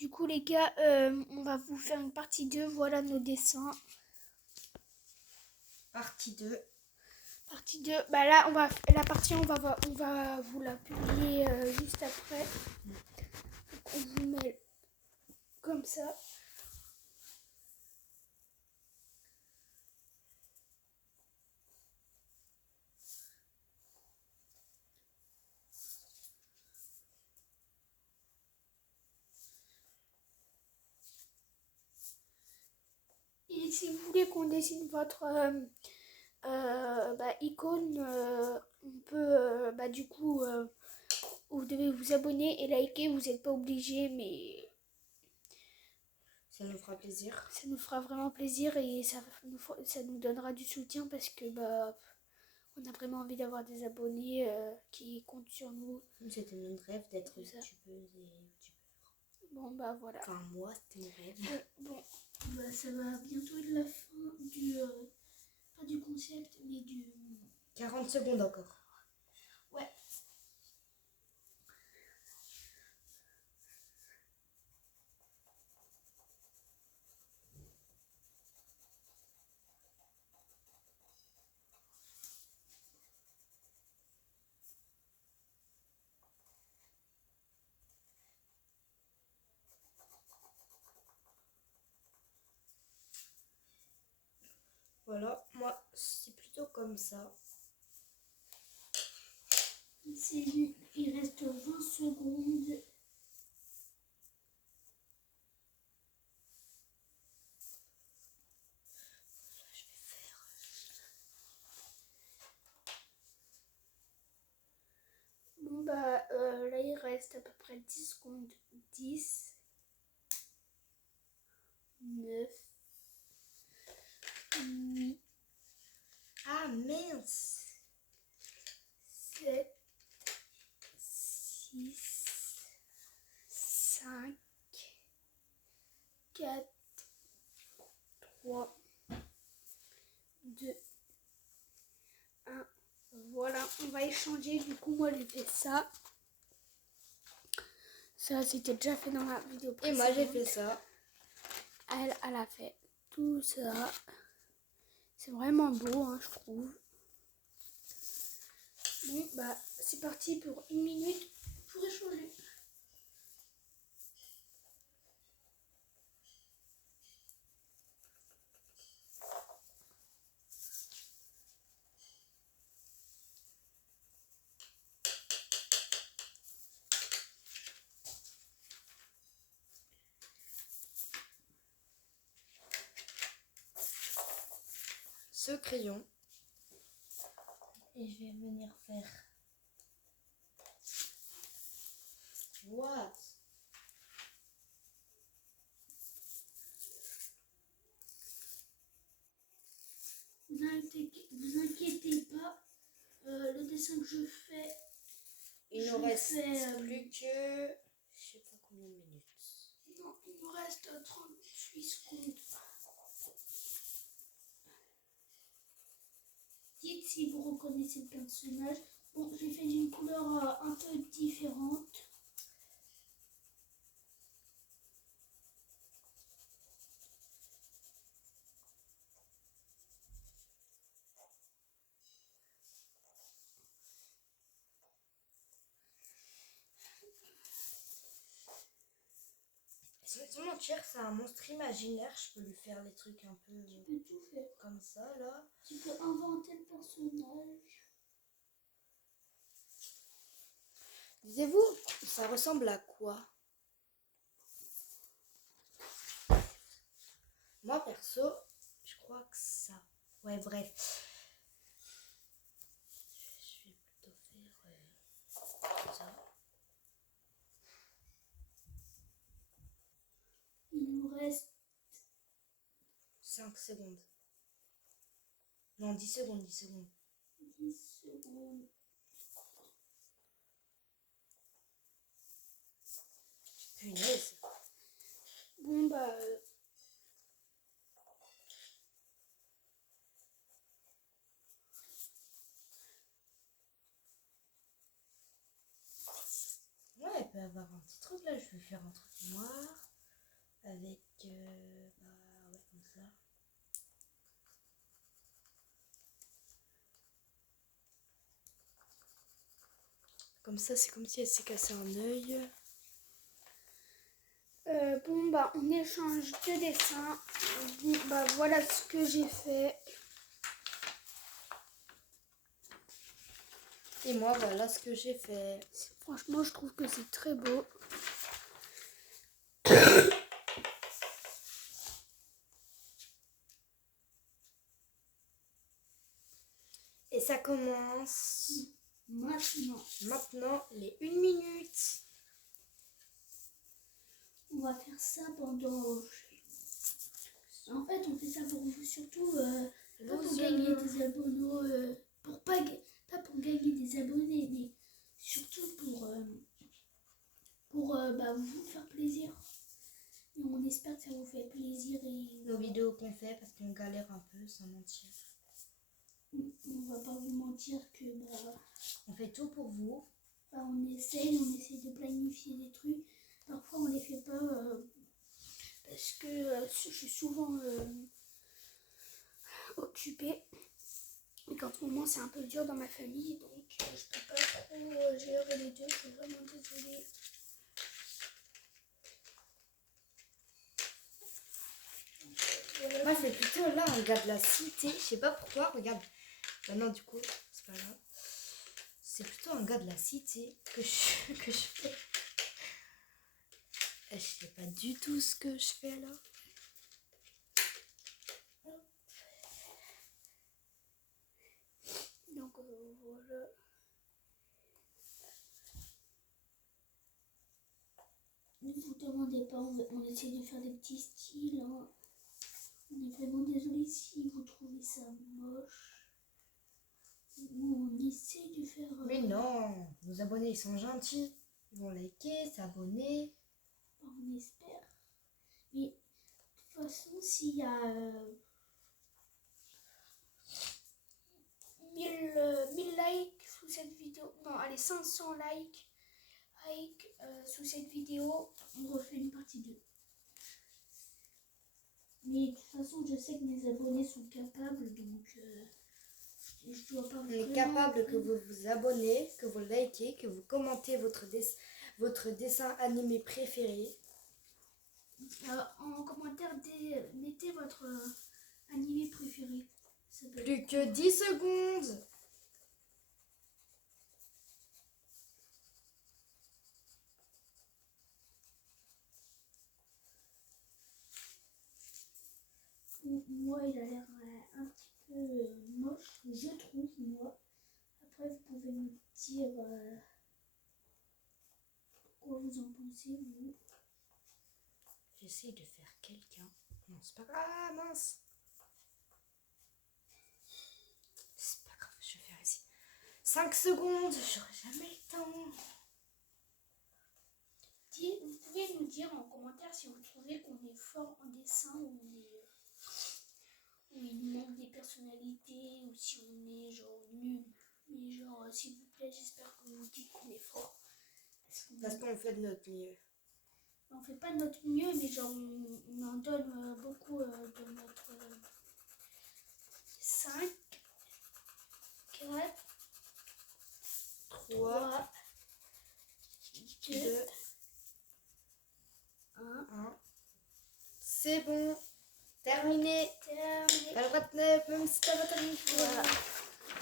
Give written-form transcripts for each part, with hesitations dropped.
Du coup les gars, on va vous faire une partie 2, voilà nos dessins. Partie 2. Partie 2, bah là la partie 1 on va vous la publier juste après. Donc on vous met comme ça. Et si vous voulez qu'on dessine votre icône, on peut, du coup, vous devez vous abonner et liker, vous n'êtes pas obligé, mais Ça nous fera plaisir. ça nous fera vraiment plaisir et ça nous donnera du soutien parce que on a vraiment envie d'avoir des abonnés qui comptent sur nous. C'était notre rêve d'être Tout ça. youtubeuse et youtubeur. Bon voilà. Enfin moi c'était mon rêve. Bon, ça va bientôt être la fin du pas du concept mais du 40 secondes encore. ouais. Voilà, moi c'est plutôt comme ça. Il reste 20 secondes. Bon là il reste à peu près 10 secondes. 10, 9, 8, Ah mince. 7, 6, 5, 4, 3, 2, 1. Voilà, on va échanger. Du coup, moi j'ai fait ça. Ça, c'était déjà fait dans la vidéo Et précédente. moi j'ai fait ça. Elle a fait tout ça. C'est vraiment beau, hein, je trouve. Bon, c'est parti pour 1 minute pour échanger. Ce crayon. Et je vais venir faire. What? Vous inquiétez pas, le dessin que je fais, Il nous reste plus que. Je sais pas combien de minutes. Non, il nous reste 38 secondes. Dites si vous reconnaissez le personnage. Bon, j'ai fait d'une couleur un peu différente. Sans mentir, c'est un monstre imaginaire. Je peux lui faire les trucs un peu. Tu peux tout faire. Comme ça là. Tu peux inventer le personnage. Disiez-vous, ça ressemble à quoi? Moi perso, je crois que ça. Ouais, bref. Je vais plutôt faire ça. Il nous reste 5 secondes. Non, 10 secondes, 10 secondes. 10 secondes. Punaise. Bon, Ouais, elle peut avoir un petit truc là. Je vais faire un truc noir. Comme ça, c'est comme si elle s'est cassé un œil. Bon, bah, on échange de dessins. Bon, bah, voilà ce que j'ai fait. Et moi, voilà ce que j'ai fait. Franchement, je trouve que c'est très beau. Et ça commence Maintenant, maintenant les 1 minute. on va faire ça pendant... En fait, on fait ça pour vous surtout, pas pour gagner des abonnés, pas pour gagner des abonnés, mais surtout pour bah, vous faire plaisir. Et on espère que ça vous fait plaisir et Nos vidéos qu'on fait parce qu'on galère un peu sans mentir. on va pas vous mentir que bah, On fait tout pour vous. bah, on essaye de planifier des trucs. Parfois on les fait pas parce que je suis souvent occupée. Et qu'en ce moment c'est un peu dur dans ma famille, donc je peux pas trop gérer les deux, je suis vraiment désolée. Voilà. Moi, c'est plutôt là un gars de la cité. Je sais pas pourquoi, regarde. Maintenant, du coup, c'est pas grave. C'est plutôt un gars de la cité que je fais. Et je sais pas du tout ce que je fais là. Donc voilà. Ne vous demandez pas, on essaie de faire des petits styles. Hein. On est vraiment désolé si vous trouvez ça moche. On essaie de faire... Mais non, nos abonnés ils sont gentils. Ils vont liker, s'abonner. On espère. Mais de toute façon, s'il y a 1000 likes sous cette vidéo, non, allez, 500 likes sous cette vidéo, on refait une partie 2. Mais de toute façon, je sais que mes abonnés sont capables, donc je dois pas On est capable que vous vous abonnez, que vous likez, que vous commentez votre dessin animé préféré. En commentaire, mettez votre animé préféré. Ça peut Plus être que 10 secondes. Moi, il a l'air un petit peu moche, je trouve, moi. Après, vous pouvez me dire quoi vous en pensez, vous. J'essaie de faire quelqu'un. Non, c'est pas grave. Ah mince. C'est pas grave, je vais faire ici. 5 secondes, j'aurai jamais le temps. Vous pouvez nous dire en commentaire si vous trouvez qu'on est fort en dessin ou où il manque des personnalités ou si on est genre nul. Mais genre, s'il vous plaît, j'espère que vous dites qu'on est fort. Parce qu'on fait de notre mieux. On fait pas de notre mieux, mais genre, on en donne beaucoup de notre 5, 4, 3, 2, 1. C'est bon. Terminé. T'as le droit de même si t'as pas terminé. Voilà.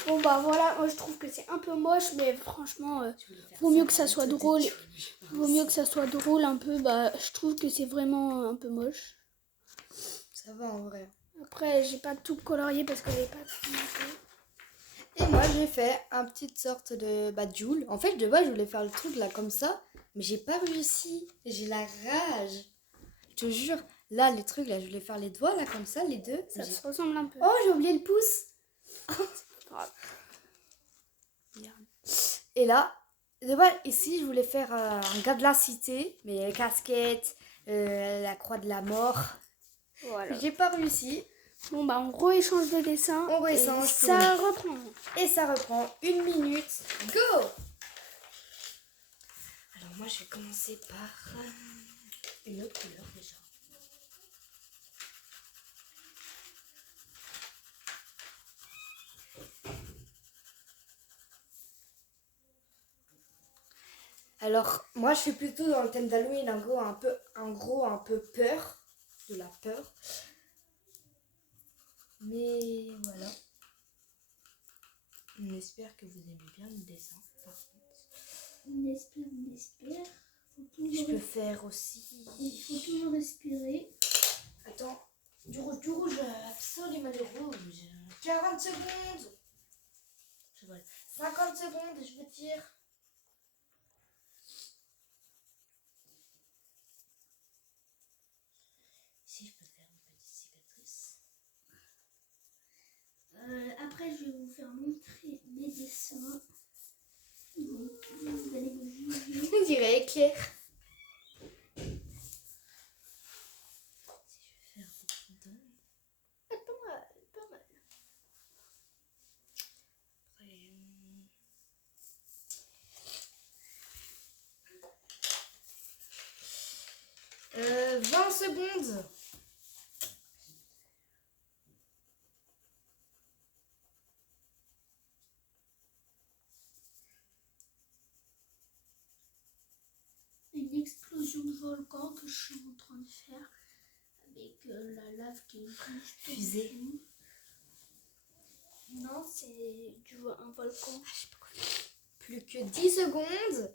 Bon bah voilà, moi je trouve que c'est un peu moche, mais franchement, vaut mieux que ça soit drôle. Vaut mieux que ça soit drôle un peu, bah je trouve que c'est vraiment un peu moche. Ça va en vrai. Après, j'ai pas tout colorié parce que j'ai pas tout monté. Et moi j'ai fait un petite sorte de Joule. En fait de base je voulais faire le truc là comme ça, mais j'ai pas réussi. J'ai la rage. Je te jure, là les trucs là, je voulais faire les doigts là comme ça, les deux. Ça se ressemble un peu. Oh j'ai oublié le pouce. Grave. Et là, de base ici je voulais faire un gars de la cité, mais casquette, la croix de la mort. Voilà. J'ai pas réussi. Bon bah on rééchange de dessin. On rééchange. Et ça reprend. Et ça reprend 1 minute. Go! Alors moi je vais commencer par une autre couleur déjà. Alors, moi, je suis plutôt dans le thème d'Halloween, un peu peur, de la peur. Mais voilà. On espère que vous aimez bien le dessin, par contre. On espère. Je peux faire aussi... Il faut toujours respirer. Attends, du rouge, absolument du rouge. 40 secondes. 50 secondes, je veux dire. Ici, je peux faire une petite cicatrice. Après, je vais vous faire montrer mes dessins. Donc, vous allez me juger. On dirait éclair. Si je vais faire des photos. Pas mal. Après, 20 secondes. Une explosion de volcan que je suis en train de faire avec la lave qui est juste Fusée. au-dessus. Non, c'est un volcan. Plus que 10 secondes.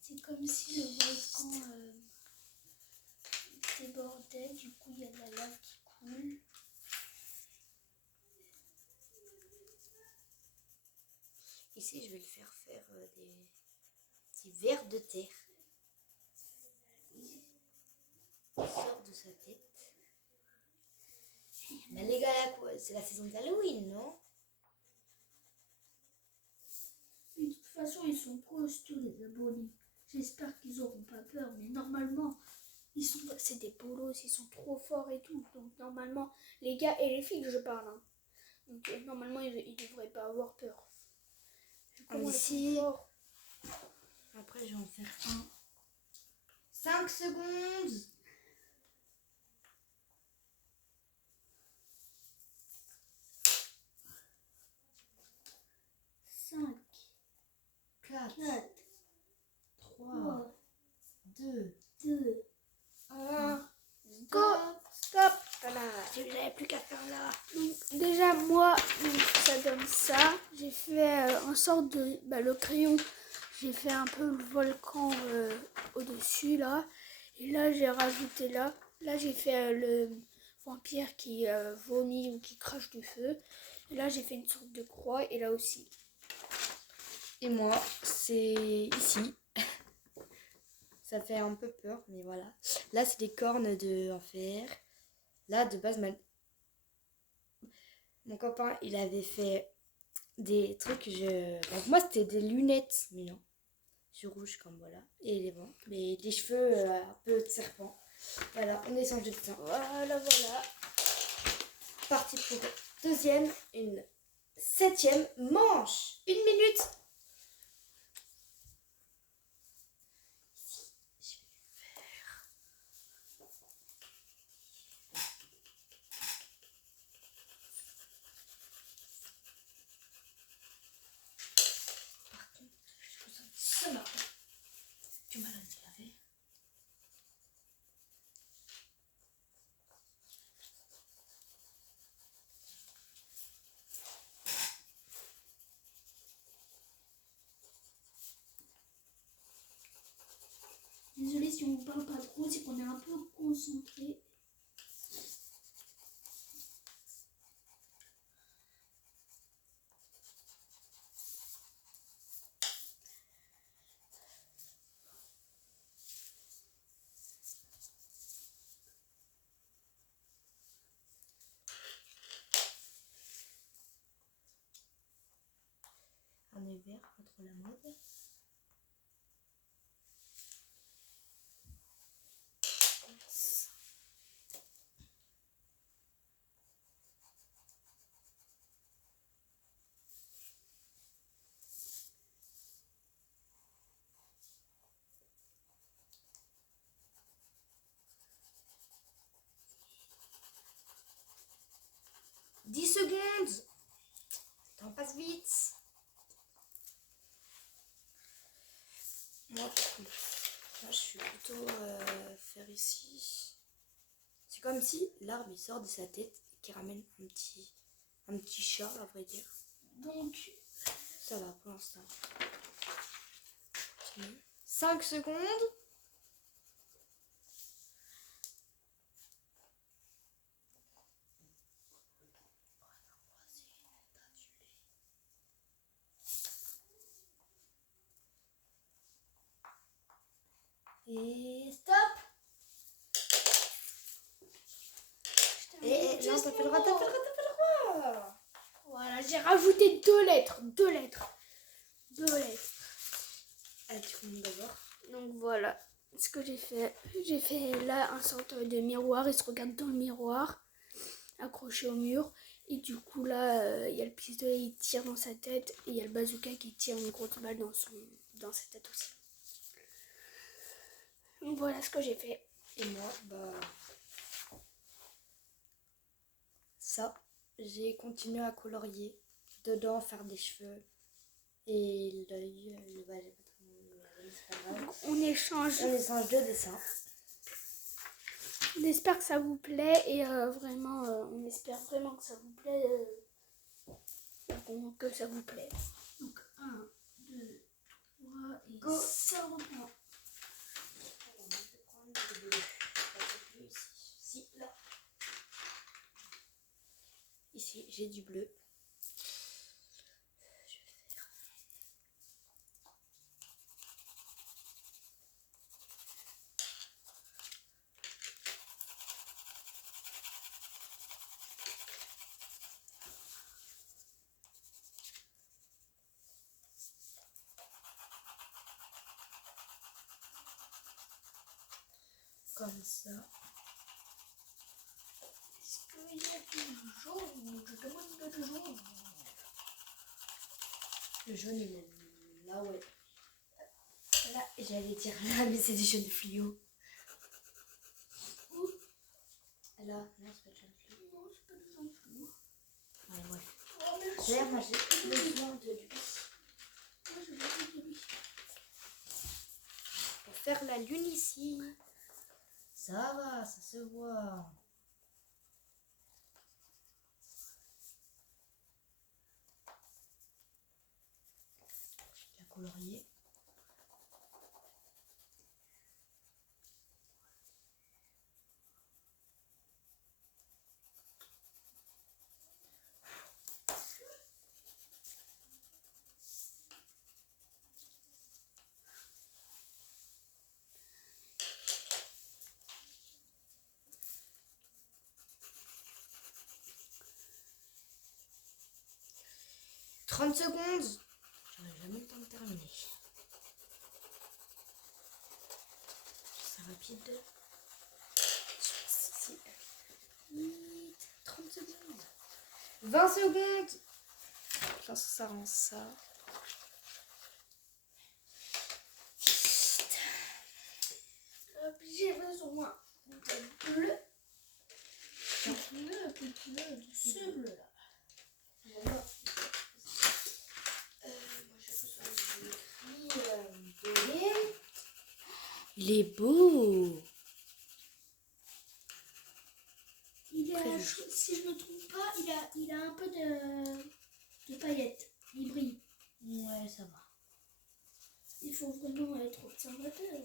C'est comme si le volcan débordait, du coup il y a de la lave qui coule. Ici, je vais le faire des petits vers de terre. Il sort de sa tête. Mais les gars, quoi, c'est la saison d'Halloween, non? Et de toute façon, ils sont costauds les abonnés. J'espère qu'ils auront pas peur, mais normalement, c'est des polos, ils sont trop forts et tout. Donc normalement, les gars et les filles que je parle, hein. Donc normalement, ils devraient pas avoir peur. Comment Ici. ils sont forts. Après, je vais en faire un. 5 secondes. 5, 4, 4, 3, 3, 2, 2, 1. go! Stop! Voilà. J'avais plus qu'à faire là. Donc, déjà, moi, donc, ça donne ça. J'ai fait en sorte de... le crayon, j'ai fait un peu le volcan au-dessus, là. Et là, j'ai rajouté là. Là, j'ai fait le vampire qui vomit ou qui crache du feu. Et là, j'ai fait une sorte de croix. Et là aussi. Et moi, c'est ici. Ça fait un peu peur, mais voilà. Là, c'est des cornes de enfer. Là, de base, mon copain, il avait fait des trucs. Donc, moi, c'était des lunettes, mais non. Sur rouge, comme voilà. Et les vents. Mais des cheveux un peu de serpent. Voilà, on est sans jeu de temps. Voilà. Parti pour deuxième, une 7e manche. 1 minute. Ça marche. Tu m'as lavé. Désolée si on ne parle pas trop, c'est qu'on est un peu concentré. Un œil vert contre la mode. « 10 secondes. Le temps passe vite. Moi, je suis plutôt faire ici. C'est comme si l'arbre il sort de sa tête et qu'il ramène un petit chat, à vrai dire. Donc, Ça va pour l'instant. 5 secondes. Et stop. Et non, t'as fait le droit. Voilà, j'ai rajouté 2 lettres. 2 lettres. Allez, tu comptes d'abord. Donc voilà ce que j'ai fait. J'ai fait là un sorte de miroir. Il se regarde dans le miroir, accroché au mur. Et du coup là, il y a le pistolet, il tire dans sa tête. Et il y a le bazooka qui tire une grosse balle dans sa tête aussi. Donc voilà ce que j'ai fait. Et moi, ça, j'ai continué à colorier. Dedans, faire des cheveux. Et l'œil, c'est pas grave. On échange. On échange 2 dessins. On espère que ça vous plaît et vraiment, on espère vraiment que ça vous plaît. Que ça vous plaît. Donc 1, 2, 3 et Go. ça reprend. Si, là. Ici, j'ai du bleu. Je vais faire. Comme ça. Est-ce qu'il y a du jaune? Je demande de jaune. Le jaune, il est là, ouais. Là, j'allais dire là, mais c'est du jaune fluo. Où? Là, non, c'est pas du jaune fluo. Non, c'est pas du jaune fluo. Ouais. Oh, merci. D'ailleurs, moi, j'ai besoin de lui. Moi, je veux de lui. Pour faire la lune ici. Ça va, ça se voit. La colorier. « 30 secondes. J'aurai jamais le temps de terminer. C'est rapide. 30 secondes. 20 secondes. Je pense que ça rend ça. J'ai besoin de bleu. De ce bleu là. Moi, j'ai besoin de bleu. Il est beau. Il a, si je ne me trompe pas, il a un peu de paillettes. Il brille. Ouais, ça va. Il faut vraiment être observateur.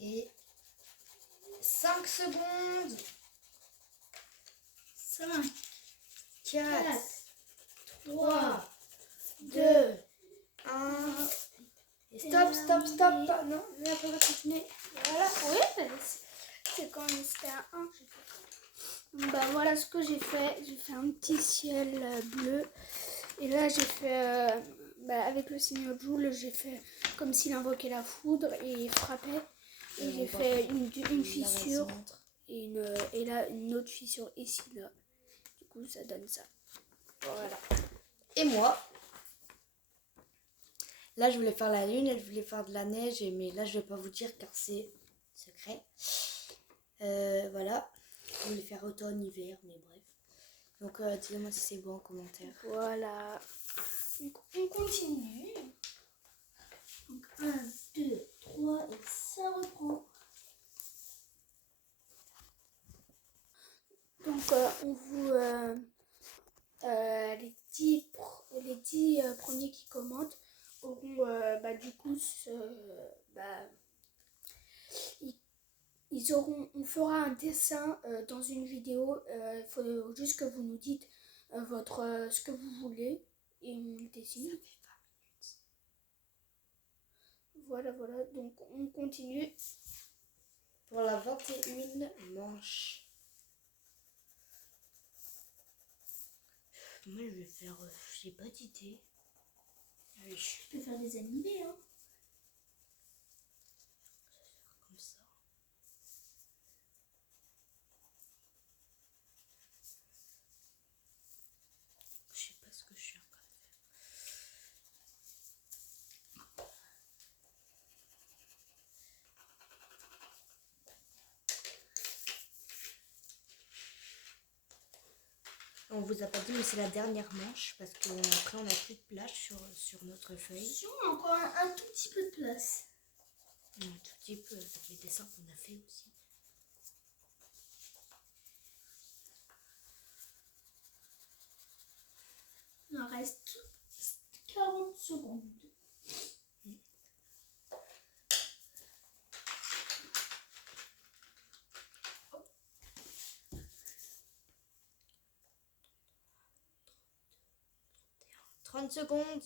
Et 5 secondes. 5, 4, 3, 2, 1. Et stop. Non, là, on va continuer. Voilà, oui, c'est quand même c'était un 1. Bah voilà ce que j'ai fait. J'ai fait un petit ciel bleu. Et là j'ai fait, avec le Seigneur Joule, j'ai fait comme s'il invoquait la foudre et il frappait. Et j'ai fait une fissure et là une autre fissure ici là. Du coup ça donne ça. Voilà. Et moi, Là, je voulais faire la lune, elle voulait faire de la neige, mais là, je vais pas vous dire car c'est secret. Voilà. Je voulais faire automne, hiver, mais bref. Donc, dites-moi si c'est bon en commentaire. Voilà. Donc, on continue. Donc, 1, 2, 3, et ça reprend. Donc, on vous... les 10 premiers qui commentent auront du coup ils auront, on fera un dessin dans une vidéo. Il faut juste que vous nous dites ce que vous voulez et on le dessine. Voilà, donc on continue. Pour la 21 manche. Moi, je vais faire... j'ai pas d'idée. Je peux faire des animés, hein. Comme ça. Je sais pas ce que je suis en train de faire. On vous a pas dit, mais c'est la dernière manche parce qu'après on n'a plus de place sur notre feuille. Si on a encore un tout petit peu de place. Un tout petit peu avec les dessins qu'on a fait aussi. Il en reste 40 secondes. Mm. 30 secondes.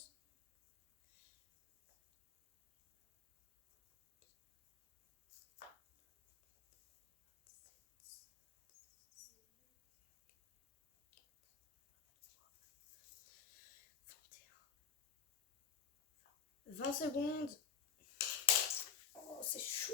« 20 secondes. Oh, c'est chaud.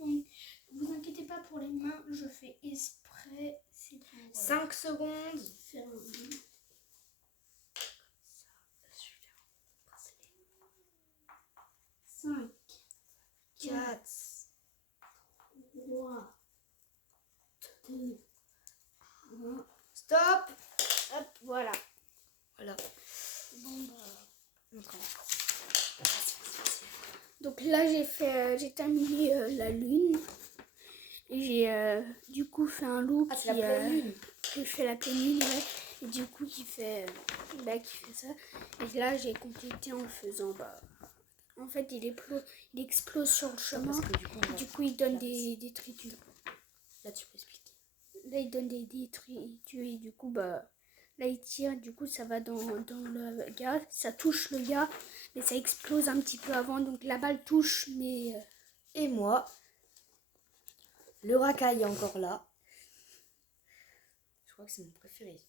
Donc, vous inquiétez pas pour les mains, je fais exprès. C'est pour 5 secondes. faire un... 5, 4, 3, 2, 1. stop. Hop, voilà. Voilà. Bon, Montre-moi. donc là, j'ai terminé la lune. Et j'ai du coup fait un loup Ah, c'est la pleine lune. qui fait la pleine lune, ouais. Et du coup, qui fait ça. Et là, j'ai complété en faisant... en fait, il explose sur le chemin. Du coup, il donne des tritus. Là, tu peux expliquer. Là, il donne des tritus. Et du coup, là, il tire. Du coup, ça va dans le gars. Ça touche le gars. Mais ça explose un petit peu avant. Donc, la balle touche, mais... Et moi, le racaille est encore là. Je crois que c'est mon préféré.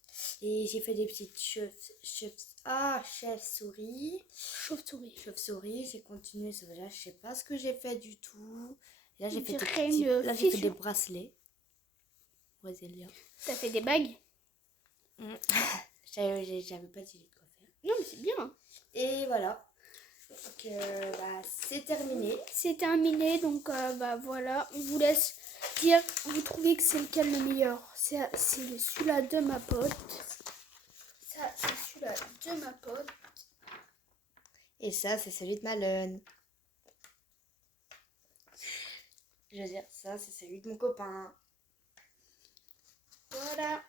Et j'ai fait des petites chauves-souris. Chauve-souris, j'ai continué. Là, je sais pas ce que j'ai fait du tout. Et là, j'ai fait, j'ai fait des bracelets. Rosélia. T'as fait des bagues? J'avais pas dit quoi faire. Non, mais c'est bien. Et voilà. Donc, c'est terminé. C'est terminé, donc voilà. On vous laisse dire, vous trouvez que c'est lequel le meilleur? C'est celui-là de ma pote. Ça, c'est celui-là de ma pote. Et ça, c'est celui de Malone. Je veux dire, ça, c'est celui de mon copain. Voilà.